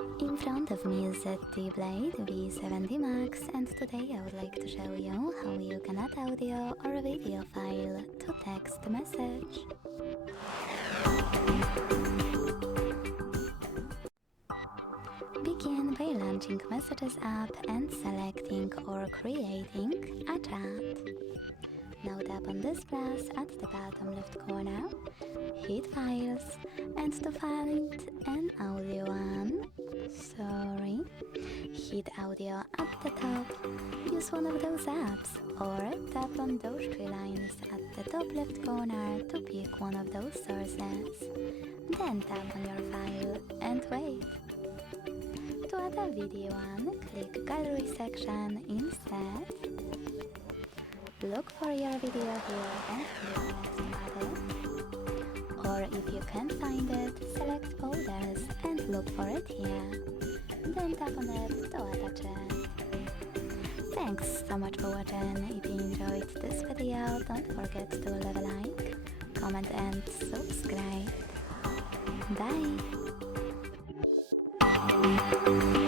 In front of me is ZTE Blade V70 Max, and today I would like to show you how you can add audio or video file to text message. Begin by launching Messages app and selecting or creating a chat. Now tap on this plus at the bottom left corner, hit Files, and to find an audio one, hit Audio at the top, use one of those apps, or tap on those three lines at the top left corner to pick one of those sources. Then tap on your file and wait. To add a video one, click Gallery section instead. Look for your video here and click Next to add it. Or if you can't find it, select Folders and look for it here. Then tap on it to attach it. Thanks so much for watching. If you enjoyed this video, don't forget to leave a like, comment and subscribe. Bye!